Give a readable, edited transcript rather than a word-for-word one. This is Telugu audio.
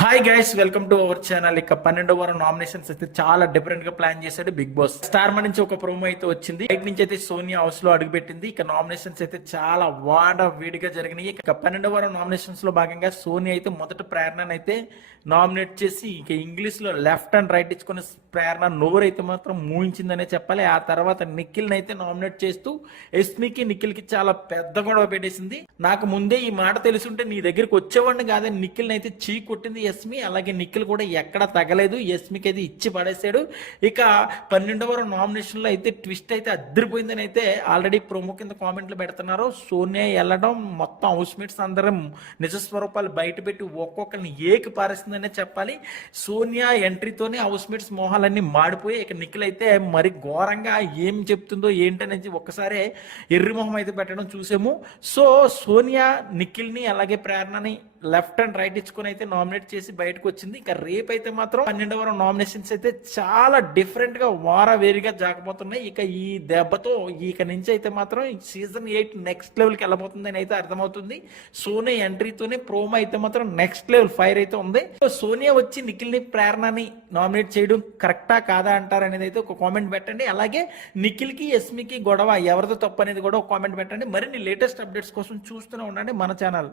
Hi guys, welcome to our channel. ఇక 12వ వారం నామినేషన్స్ అయితే చాలా డిఫరెంట్ గా ప్లాన్ చేశాడు బిగ్ బాస్. స్టార్ మా నుంచి ఒక ప్రోమో అయితే వచ్చింది. బయట నుంచి అయితే సోనియా హౌస్ లో అడుగుపెట్టింది. ఇక నామినేషన్స్ అయితే చాలా వేడిగా జరిగినాయి. ఇక 12వ వారం నామినేషన్స్ లో భాగంగా సోనియా అయితే మొదట ప్రేరణను అయితే నామినేట్ చేసి ఇక ఇంగ్లీష్ లో లెఫ్ట్ అండ్ రైట్ ఇచ్చుకున్న ప్రేరణ నోరు అయితే మాత్రం మూయించిందనే చెప్పాలి. ఆ తర్వాత నిఖిల్ అయితే నామినేట్ చేస్తూ ఎస్మికి నిఖిల్ కి చాలా పెద్ద గొడవ పెట్టేసింది. నాకు ముందే ఈ మాట తెలుసుంటే నీ దగ్గరికి వచ్చేవాడిని కాదని నిఖిల్ అయితే చీ కొట్టింది ఎస్మి. అలాగే నిఖిల్ కూడా ఎక్కడ తగలేదు, ఎస్మికి అయితే ఇచ్చి పడేశాడు. ఇక 12వ నామినేషన్ లో అయితే ట్విస్ట్ అయితే అద్దరిపోయిందని అయితే ఆల్రెడీ ప్రోమో కింద కామెంట్లు పెడుతున్నారు. సోనియా వెళ్ళడం మొత్తం హౌస్ మేట్స్ అందరం నిజ స్వరూపాలు బయట పెట్టి ఒక్కొక్కరిని ఏకి పారేస్తుందనే చెప్పాలి. సోనియా ఎంట్రీతోనే హౌస్ మేట్స్ మోహాలన్నీ మాడిపోయి ఇక నిఖిల్ అయితే మరి ఘోరంగా ఏం చెప్తుందో ఏంటనేది ఒక్కసారి ఎర్రి మొహం అయితే పెట్టడం చూసాము. సో సోనియా నిఖిల్ని అలాగే ప్రేరణని లెఫ్ట్ అండ్ రైట్ ఇచ్చుకొని అయితే నామినేట్ చేసి బయటకు వచ్చింది. ఇక రేపు అయితే మాత్రం 12వ వారం నామినేషన్స్ అయితే చాలా డిఫరెంట్ గా వారవేరిగా జాగబోతున్నాయి. ఇక ఈ దెబ్బతో ఇక నుంచి అయితే మాత్రం సీజన్ 8 నెక్స్ట్ లెవెల్ కి వెళ్ళబోతుంది అని అయితే అర్థమవుతుంది. సోనియా ఎంట్రీతోనే ప్రోమో అయితే మాత్రం నెక్స్ట్ లెవెల్ ఫైర్ అయితే ఉంది. సోనియా వచ్చి నిఖిల్ ని ప్రేరణని నామినేట్ చేయడం కరెక్టా కాదా అంటారు అనేది అయితే ఒక కామెంట్ పెట్టండి. అలాగే నిఖిల్ కి ఎస్మికి గొడవ ఎవరితో తప్పు అనేది కూడా ఒక కామెంట్ పెట్టండి. మరిన్ని లేటెస్ట్ అప్డేట్స్ కోసం చూస్తూనే ఉండండి మన ఛానల్.